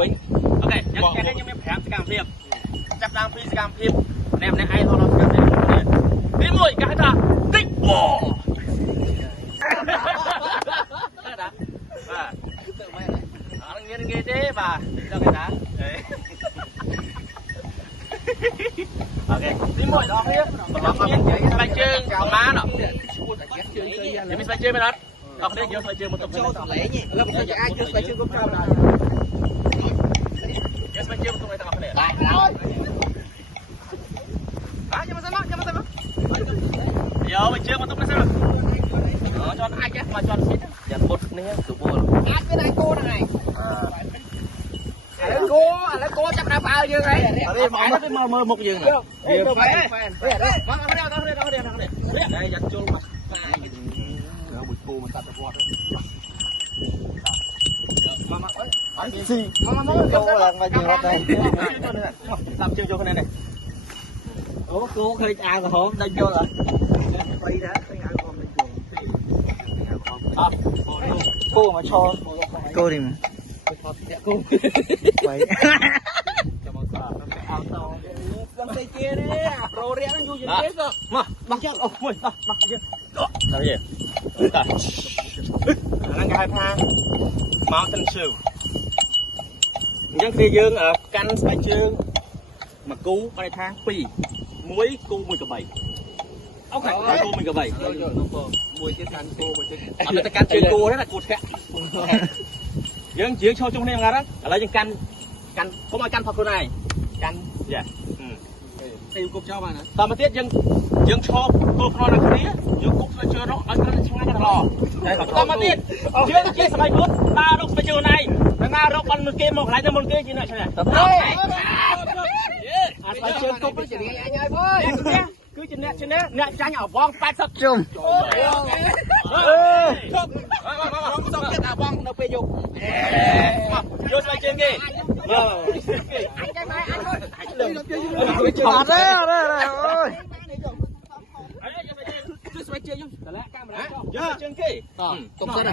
វិញអូខេចឹងគេខ្ញុំមាន5សកម្មភាពចាប់ដើមពីសកម្មភាពអ្នកម្នាក់ឯងរកដល់សកម្មភាពទី1គេហៅថាតិចវ៉ាបាទទៅមែនអត់ងាយងាយទេបាទដល់គេថាអូខេទី1ដល់គ្នាប្រឡងមានស្បែកជើងប្រមាណអត់មានស្បែកជើងមែនអត់ដល់គ្នាយកស្បែកជើងមកទុកចូលតលេងលោកទៅអាចយកស្បែកជើងគុំចូលដល់យកស្បែកជើងមកទុកឲ្យទាំងអស់គ្នាបាទហើយយកមកសិនមកយកមកសិនមកយកស្បែកជើងមកទុកនេះសិនមកចន់អាចមកចន់ស៊ីយ៉ាងពុតនេះគឺបួលអាចមានឯគោហ្នឹងឯងគោចាប់ដល់ផ្អើយើងហើយមកមើលមុខយើងហ្នឹងយើងហ្វេនមកនេះយ៉ាត់ជុលមកខ្លាយមួយគោមកតាត់ទៅវត្តមកអីស៊ីមកចូលឡើងមកយើងរត់ដែរតាមជើងចូលគ្នានេះអូគោឃើញអាវក្រហមដេញចូលអត់បីដែរឃើញអាវក្រហមដេញចូលអត់គោមកឈរគោនេះមកគោបីចាំមកស្អាតអោតដល់តែជានេះប្រូរៀកហ្នឹងយូរជាងគេមកបាក់ចឹងអូមួយបាក់ចឹងដល់ទេតាហ្នឹងគេហៅថា mountain shoe អញ្ចឹងគ្នាយើងកាន់ស្បែកជើងមកគូបានថា2 1គូ1កបីអូខេគូ1កបីមួយទៀតកាន់គូមួយទៀតអត់ទៅកាន់ជើងគូទេណាគូធ្លាក់យើងជើងឈរជុំគ្នាហ្នឹងឥឡូវយើងកាន់កុំឲ្យកាន់ផុសខ្លួនឯងកាន់យ៉ាតែគប់ចោលបានតមកទៀតយើងឈរគោលខ្នល់នឹងគ្នាយើងគប់ស្បែកជើងនោះឲ្យកាន់ឆ្ងាយដល់តមកទៀតយើងជាស្បែកខ្លួនដើររកស្បែកជើងឯងហើយមករកបានមុនគេមកកន្លែងទៅមុនគេជាអ្នកឆ្នះទៅអាស្បែកជើងគប់ជារៀងអញហើយបងគឺជាអ្នកឆ្នះអ្នកចាញ់អវង80ជុំមកសុំចិត្តអវងនៅពេលយកយកស្បែកជើងគេអញចាំមកអញអត់ទេអូយស្បែកជើងយើងតើកាមេរ៉ាយកជើងគេទុកសិន